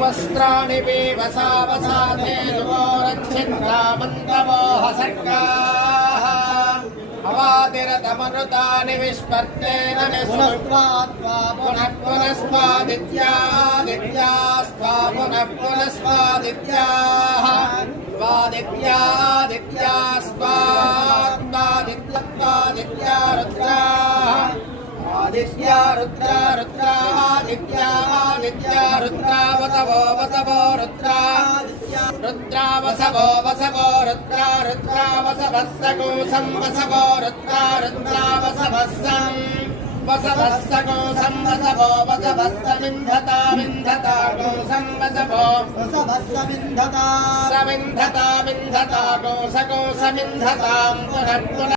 वस्त्राणि वसावसाधे युवोरच्छिन्नामन्तमोहसर्गाः अवातिरतमनुतानि विस्पर्तेन पुनः पुनस्वादित्यादित्यास्त्वा पुनः पुनस्वादित्याः स्वादित्यादित्यास्त्वादित्या रुद्राः आदित्या रुद्रा रुद्रादित्या आदित्या रुद्रा वसवो वसवो रुद्रा रुद्रा वसवो वसवो रुद्रा रुद्रा वसवस्सकोसं वसवो रुद्रा रुद्रा वसवस्सं वसवस्सकोसं वसवो वसवस्समिन्धता विन्धता कोसं वसवो वसवस्समिन्धता समिन्धता विन्धता कोसकोसमिन्धतां पुनः पुनः